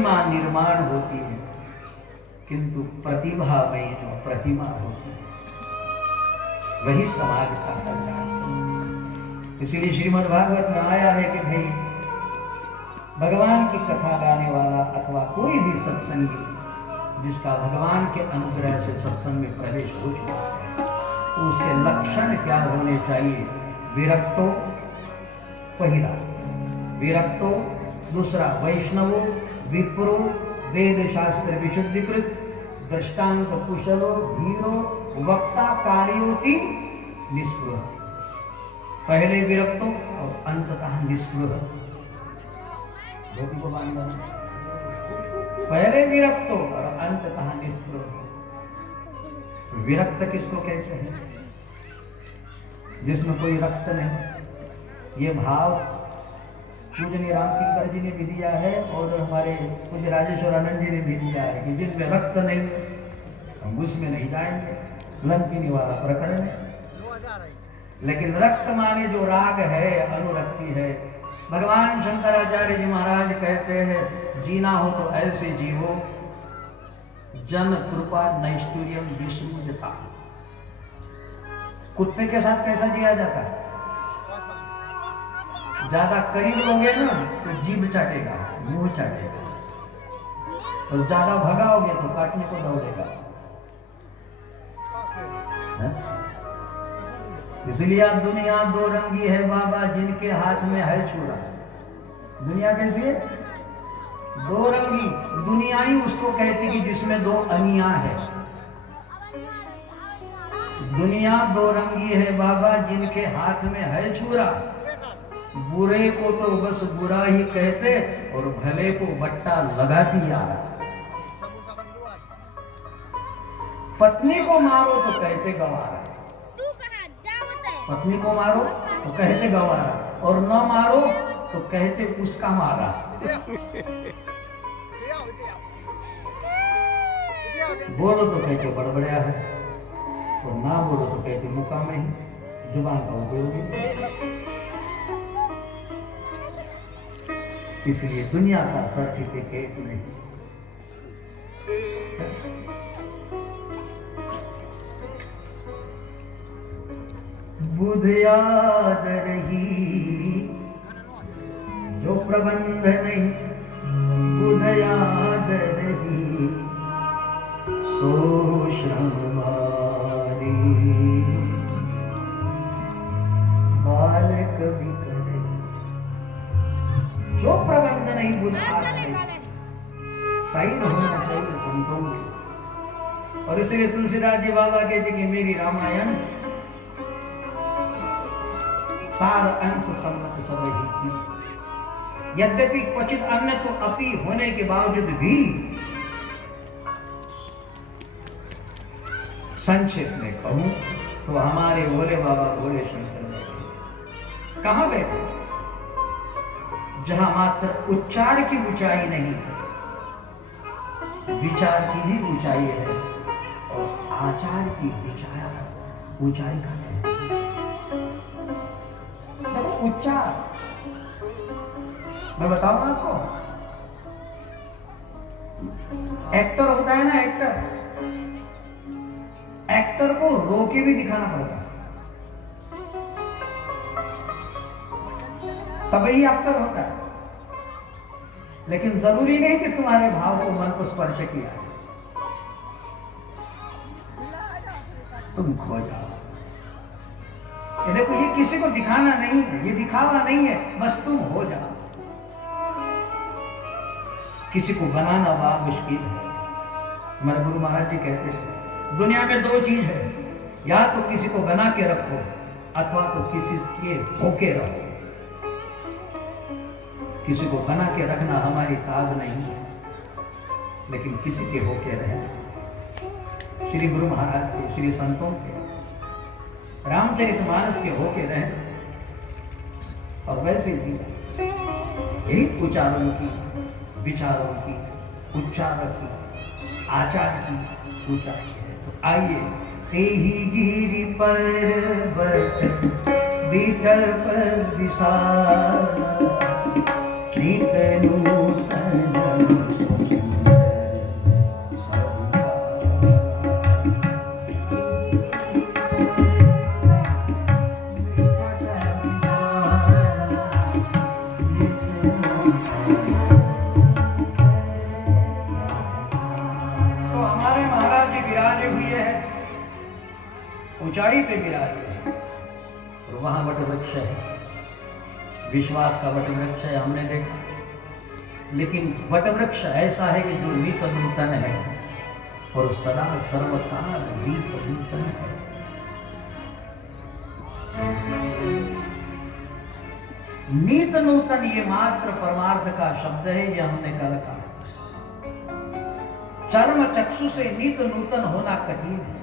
प्रतिमा निर्माण होती है, किंतु प्रतिभा में जो प्रतिमा होती है वही समाज का कल्याण है। इसीलिए श्रीमद् भागवत में आया है कि भाई भगवान की कथा गाने वाला अथवा कोई भी सत्संगी जिसका भगवान के अनुग्रह से सत्संग में प्रवेश हो चुका है तो उसके लक्षण क्या होने चाहिए? विरक्तो पहला, विरक्तो दूसरा, वैष्णवो विप्रो वेद शास्त्र विशुद्धिकृत दृष्टांत कुशलो धीरो वक्ता कार्योति निस्पृह। पहले विरक्तो और अंततः निस्पृह। धोती को बांधना, पहले विरक्तो और अंततः निस्पृह। विरक्त किसको कहते हैं? जिसमें कोई रक्त नहीं। ये भाव पूजनीय राम किंकर जी ने भी दिया है और हमारे पूज्य राजेश्वर आनंद जी ने भी दिया है कि जिसमें रक्त नहीं हम उसमें नहीं जाएंगे। लंकिनी वाला प्रकरण है। लेकिन रक्त माने जो राग है, अनुरक्ति है। भगवान शंकराचार्य जी महाराज कहते हैं जीना हो तो ऐसे जीवो जन कृपा नैष्ठुर्यम विस्मृता। कुत्ते के साथ कैसा जिया जाता है? ज्यादा करीब लोगे ना तो जीभ चाटेगा, मुंह चाटेगा, और ज्यादा भगाओगे तो काटने को दौड़ेगा। इसलिए दुनिया दो रंगी है बाबा, जिनके हाथ में है छुरा। दुनिया कैसी है? दो रंगी। दुनिया ही उसको कहती कि जिसमें दो अनिया है। दुनिया दो रंगी है बाबा, जिनके हाथ में है छुरा। बुरे को तो बस बुरा ही कहते और भले को बट्टा लगाती आ रहा। पत्नी को मारो तो कहते गवारा, पत्नी को मारो तो कहते गवारा, और न मारो तो कहते उसका मारा। बोलो तो कहते बड़बड़िया है, और ना बोलो तो कहते मुका में ही जुबान का उपयोग। इसलिए दुनिया का सर्टिफिकेट नहीं। बुध याद रही जो प्रबंध नहीं, बुध याद रही सो श्रमवारी। बालक भी करे जो प्रबंध नहीं, बुध साइन होना चाहिए संतों की। और इसलिए तुलसीदास जी बाबा कहते कि मेरी रामायण सार अंश सम्मत सब ही की। यद्यपि क्वचित अन्य तो अपी होने के बावजूद भी संक्षेप में कहूं तो हमारे भोले बाबा भोले शंकर बैठे। कहां बैठे? जहां मात्र उच्चार की ऊंचाई नहीं, विचार की भी ऊंचाई है, और आचार की विचार ऊंचाई का है। उच्चार मैं बताऊं आपको, एक्टर होता है ना, एक्टर को रो के भी दिखाना पड़ता है, तभी एक्टर होता है। लेकिन जरूरी नहीं कि तुम्हारे भाव को, मन को स्पर्श किया तुम खो जाओ। ये देखो, ये किसी को दिखाना नहीं है, ये दिखावा नहीं है, बस तुम हो जाओ। किसी को बनाना बड़ा मुश्किल है। हमारे गुरु महाराज जी कहते हैं दुनिया में दो चीज है, या तो किसी को बना के रखो अथवा तो किसी के होके रहो। किसी को बना के रखना हमारी ताब नहीं है, लेकिन किसी के होके रहना। श्री गुरु महाराज के, श्री संतों के, रामचरितमानस के होके रहे। और वैसे भी यही उच्चारण की, विचारों की, उच्चारण की, आचार की ऊंचाई है। तो आइए, तेही गिरि पर्वत विठल पर विशाल, नित नूतन ऊंचाई पे विराजे हैं और वहां वट वृक्ष है, विश्वास का वट वृक्ष है, हमने देखा। लेकिन वट वृक्ष ऐसा है कि जो नित नूतन है और सदा सर्वकाल नित नूतन है। नित नूतन ये मात्र परमार्थ का शब्द है, ये हमने कल कहा। चर्म चक्षु से नित नूतन होना कठिन है।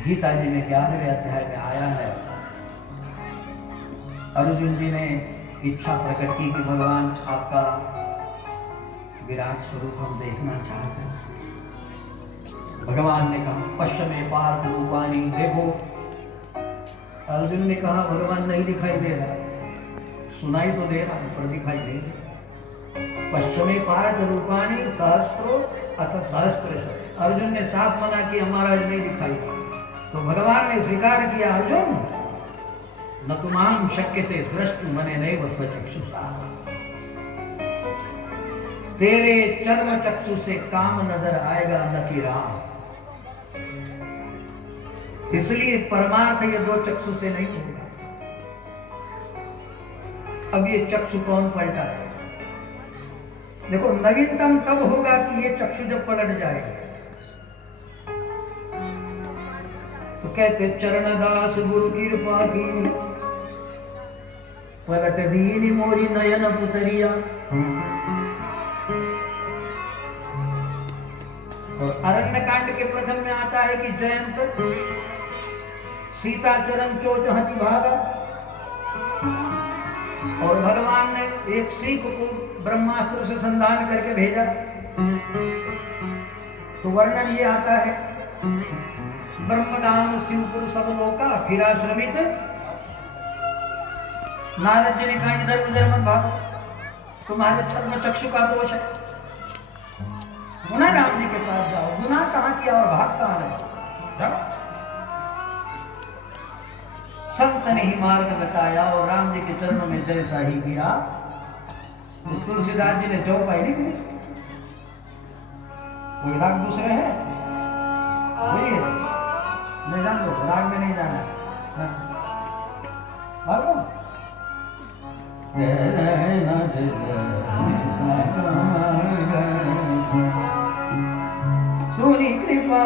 गीता जी में 11वें अध्याय में आया है, अर्जुन जी ने इच्छा प्रकट की कि भगवान आपका विराट स्वरूप हम देखना चाहते हैं। भगवान ने कहा पश्चिमे पार्थ रूपानी, देखो। अर्जुन ने कहा भगवान नहीं दिखाई दे रहा, सुनाई तो दे रहा पर दिखाई दे रहा। पश्चिमे पार्थ रूपानी सहस्त्रो अथ सहस्त्र। अर्जुन ने साफ मना किया महाराज नहीं दिखाई। तो भगवान ने स्वीकार किया, अर्जुन न तुमाम शक्य से दृष्टु मने नैव स्वचक्षुषा, तेरे चर्म चक्षु से काम नजर आएगा न कि राम। इसलिए परमार्थ ये दो चक्षु से नहीं होगा। अब ये चक्षु कौन पलटा है? देखो नवीनतम तब होगा कि ये चक्षु जब पलट जाएगा। तो कहते चरण दास गुरु कृपा कीनी, पलट दीनी मोरी नयन पुतरिया। और अरण्य कांड के प्रथम में आता है कि जयंत सीता चरण चोच हति भागा, और भगवान ने एक सीख को ब्रह्मास्त्र से संधान करके भेजा। तो वर्णन ये आता है, ब्रह्मदान शिवपुर सब लोका फिरा श्रमित। नारद जी ने कहा इधर उधर मत भागो, तुम्हारे चर्म चक्षु का दोष है, पुनः राम जी के पास जाओ। गुनाह कहां किया और भाग कहां लगा? संत ने ही मार्ग बताया और राम जी के चरणों में जैसा ही गिरा, तो तुलसीदास जी ने चौपाई लिख दी। कोई राग दूसरे है बोलिए, नहीं जान दो, राग में नहीं जाना। सोनी कृपा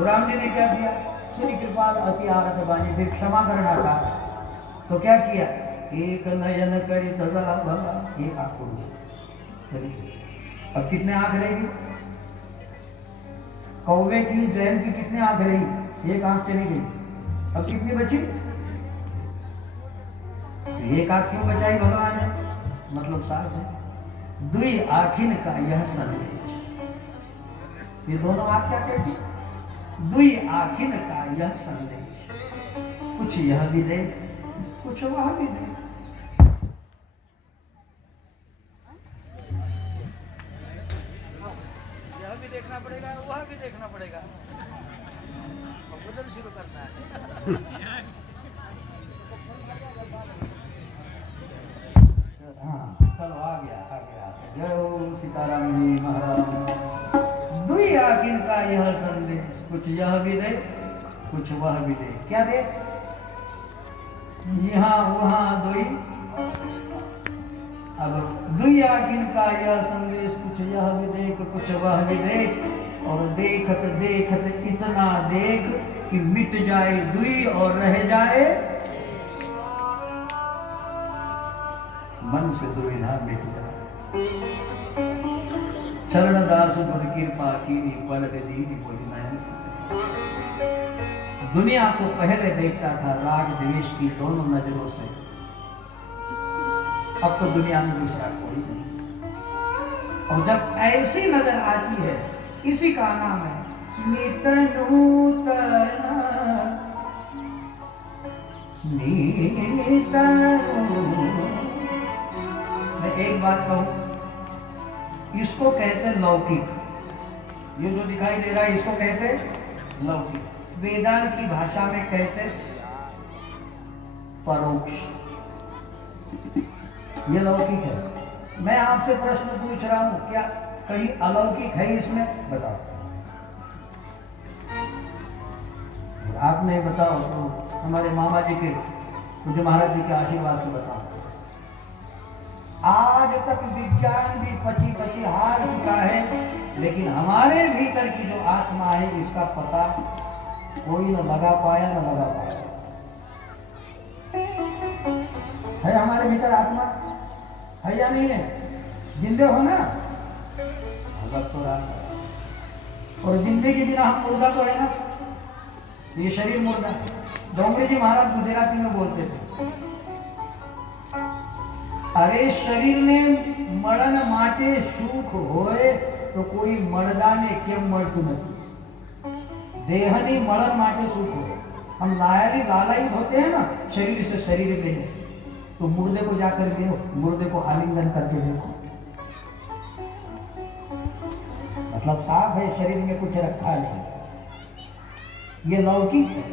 तो राम जी ने क्या किया, श्री कृपाल अति आरत बानी, फिर क्षमा करना था तो क्या किया, एक नयन करी सदा भला, एक आंख खोल। अब कितने आंख रहेगी, कौवे की जैन की कितने आंख रही, एक आंख चली गई, अब कितनी बची, एक आंख क्यों बचाई भगवान ने, मतलब साफ है, दुई आखिन का यह संदेश, ये दोनों आंख क्या कहती, दुई आखिन का यह संदेश, कुछ यह भी दे कुछ वह भी दे। यह भी देखना पड़ेगा, वह भी देखना पड़ेगा, बदल शुरू करना है। हाँ चलो आ गया। जय हो सीताराम जी महाराज। दुई आखिर का यह संदेश, कुछ यह भी दे कुछ वह भी दे। क्या दे, यहाँ वहाँ दुई, अब दुई आखिर का यह संदेश, कुछ यह भी देख कुछ वह भी देख, और देखत देखत इतना देख कि मिट जाए दुई और रह जाए मन से दुविधा मिट जाए। चरण दास गुर कृपा कीनी पलट दीनी बोझ नयन। दुनिया को पहले देखता था राग द्वेष की दोनों नजरों से, अब तो दुनिया में दूसरा कोई नहीं। और जब ऐसी नजर आती है, इसी का नाम है नित नूतन, नित। मैं एक बात कहूं, इसको कहते लौकिक, ये जो दिखाई दे रहा है इसको कहते लौकिक, वेदांत की भाषा में कहते परोक्ष, ये लौकिक है। मैं आपसे प्रश्न पूछ रहा हूं, क्या कहीं अलौकिक है इसमें, बताओ। आप नहीं बताओ तो हमारे मामा जी के, मुझे महाराज जी के आशीर्वाद से बताओ। आज तक विज्ञान भी पची हार चुका है, लेकिन हमारे भीतर की जो आत्मा है इसका पता कोई न लगा पाया न लगा पाया। है हमारे भीतर आत्मा, है या नहीं है, जिंदे हो ना, भगत तो राम, और जिंदे के बिना हम मुर्दा तो है ना, ये शरीर मुर्दा। डोंगरी जी महाराज गुजराती में बोलते थे, अरे शरीर ने मरण माटे सुख होए तो कोई मर्दाने केम मरતું નથી। देहनी मरण माटे सुख होए, हम लालायित होते हैं ना शरीर से शरीर लेने, तो मुर्दे को जाकर देखो, मुर्दे को आलिंगन करके देखो, मतलब साफ है शरीर में कुछ रखा नहीं। ये लौकिक है,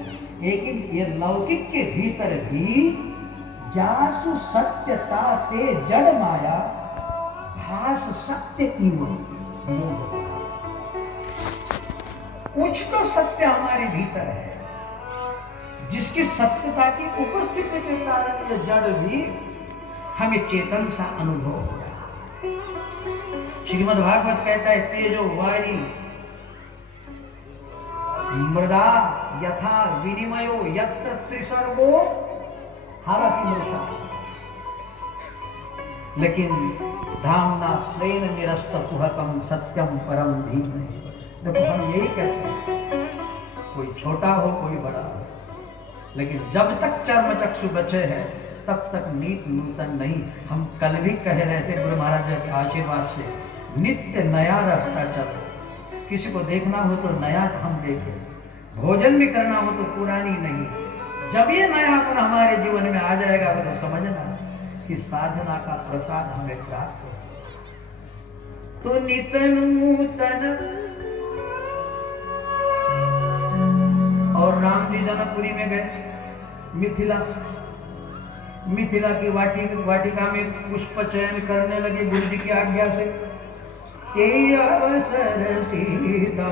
लेकिन ये लौकिक के भीतर भी जासु सत्यता ते जड़ माया भास सत्य इवन। कुछ तो सत्य हमारे भीतर है, जिसकी सत्यता की उपस्थिति के कारण ये जड़ भी हमें चेतन सा अनुभव हो रहा। श्रीमद् भागवत कहता है, तेजो वारी मृदा यथा विनिमयो यत्र त्रिसर्गो हालांकि मूर्छा, लेकिन धामना स्वेन निरस्त कुहकम सत्यम परम धीमहि। देखो हम यही कहते हैं, कोई छोटा हो कोई बड़ा हो, लेकिन जब तक चर्म चक्षु बचे हैं तब तक नीत नूतन नहीं। हम कल भी कह रहे थे गुरु महाराज के आशीर्वाद से, नित्य नया रास्ता चलो। किसी को देखना हो तो नया हम देखें, भोजन भी करना हो तो पुरानी नहीं। जब ये नयापन हमारे जीवन में आ जाएगा तो समझना कि साधना का प्रसाद हमें प्राप्त हो। तो नित नूतन। और राम जी जनकपुरी में गए, मिथिला की वाटिका में पुष्प चयन करने लगे गुरु जी की आज्ञा से। ते अवसर सीता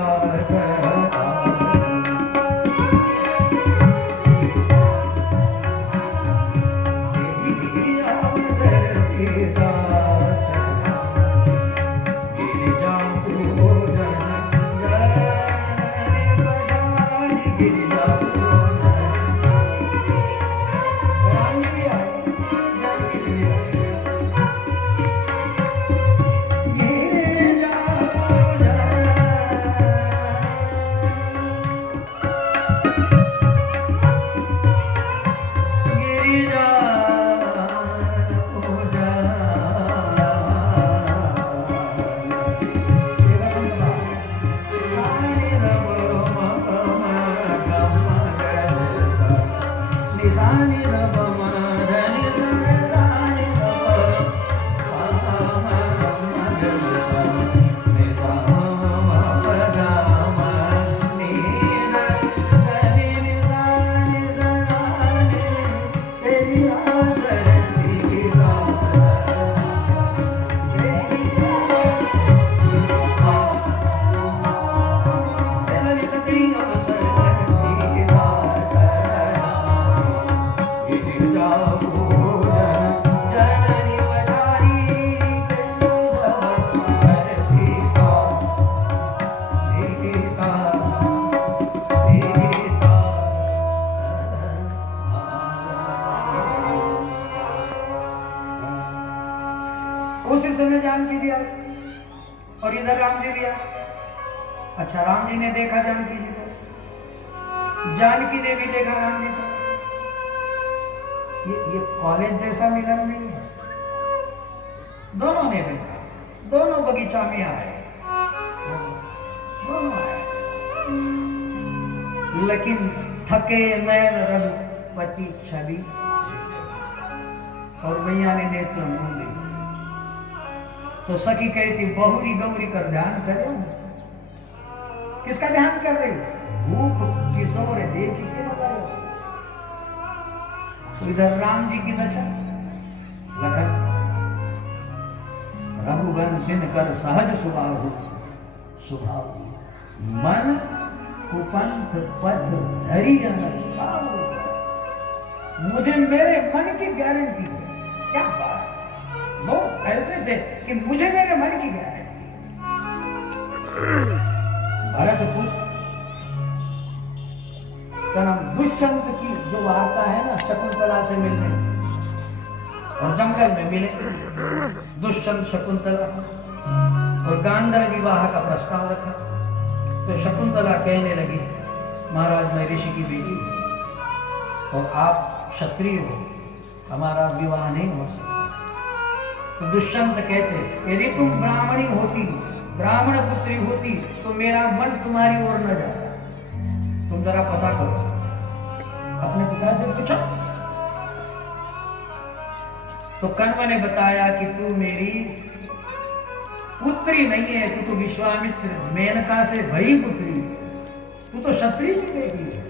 लिया। अच्छा, राम जी ने देखा जानकी जी को, जानकी ने भी देखा राम जी को। ये कॉलेज जैसा मिलन नहीं है। दोनों ने देखा, दोनों बगीचा में आए, दोनों आए, लेकिन थके नयन रघुपति छवि, और मैया ने नेत्र मूंदे। तो सखी कहती बहुरी गौरी कर ध्यान करे। किसका ध्यान कर रही? भूख किशोर देख के बताओ। तो इधर राम जी की दशा, लखन रघुवंशिन कर सहज स्वभाव, स्वभाव मन कुपंथ पथ धरी अनंत। मुझे मेरे मन की गारंटी है। क्या बात, लोग ऐसे थे कि मुझे मेरे मन की गारंटी। भरतपुत्र का नाम दुष्यंत की जो वार्ता है ना, शकुंतला से मिलने, और जंगल में मिले दुष्यंत शकुंतला, और गांधर्व विवाह का प्रस्ताव रखा। तो शकुंतला कहने लगी, महाराज मैं ऋषि की बेटी हूं और आप क्षत्रिय हो, हमारा विवाह नहीं हो सकता। तो दुष्यंत कहते, यदि तुम ब्राह्मणी होती, ब्राह्मण पुत्री होती, तो मेरा मन तुम्हारी ओर न जाता। तुम जरा पता करो, अपने पिता से पूछो। तो कण्व ने बताया कि तू मेरी पुत्री नहीं है, तू तो विश्वामित्र मेनका से भई पुत्री, तू तो क्षत्रिय की बेटी है।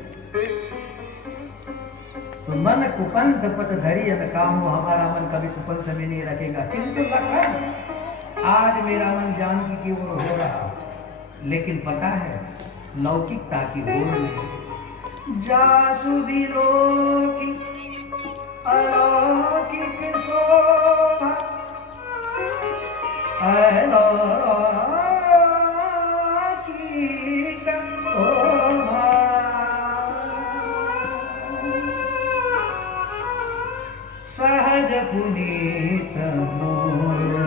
तो मन कुपंथ पथ धरी अन कामो, हमारा मन कभी कुपंथ में नहीं रखेगा। किंतु लखन आज मेरा मन जानकी की ओर हो रहा, लेकिन पता है लौकिकता की ओर नहीं। जासु विलोकी अलौकिक शोभा, अलौकिक शोभा, सहज पुनीत मोर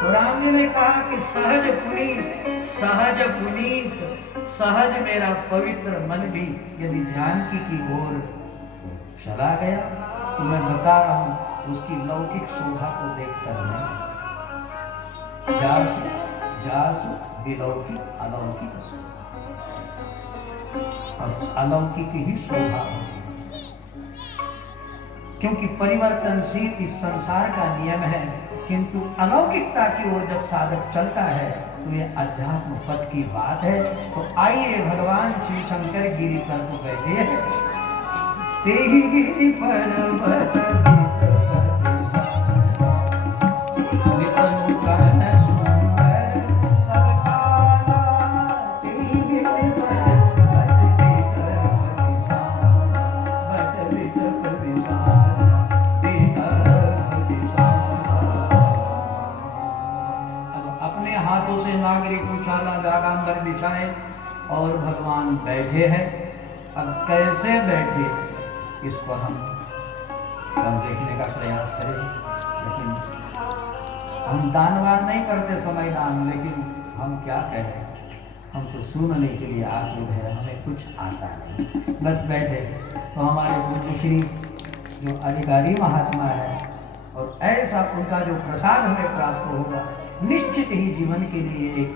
तो राम जी ने कहा कि सहज पुनीत, सहज मेरा पवित्र मन भी यदि जानकी की ओर चला गया, तो मैं बता रहा हूं उसकी लौकिक शोभा को देखकर नहीं। जासु विलौकिक अलौकिक शोभा, और अलौकिक ही शोभा, क्योंकि परिवर्तनशील इस संसार का नियम है। किंतु अलौकिकता की ओर जब साधक चलता है तो ये अध्यात्म पद की बात है। तो आइए भगवान श्री शंकर गिरि पर को बैठे हैं। तेरी गिरि पर गागांबर बिछाए और भगवान बैठे हैं। अब कैसे बैठे इसको हम कल देखने का प्रयास करें, लेकिन हम दानवान नहीं करते समय दान, लेकिन हम क्या कहें, हम तो सुनने के लिए आतुर है, हमें कुछ आता नहीं, बस बैठे। तो हमारे पूज्य श्री जो अधिकारी महात्मा है, और ऐसा उनका जो प्रसाद हमें प्राप्त होगा, निश्चित ही जीवन के लिए एक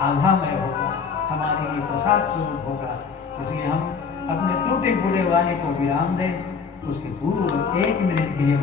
आभामय होगा, हमारे लिए प्रसाद स्वरूप होगा। इसलिए हम अपने टूटे फूटे वाणी को विराम दें, उसके पूर्व 1 मिनट के लिए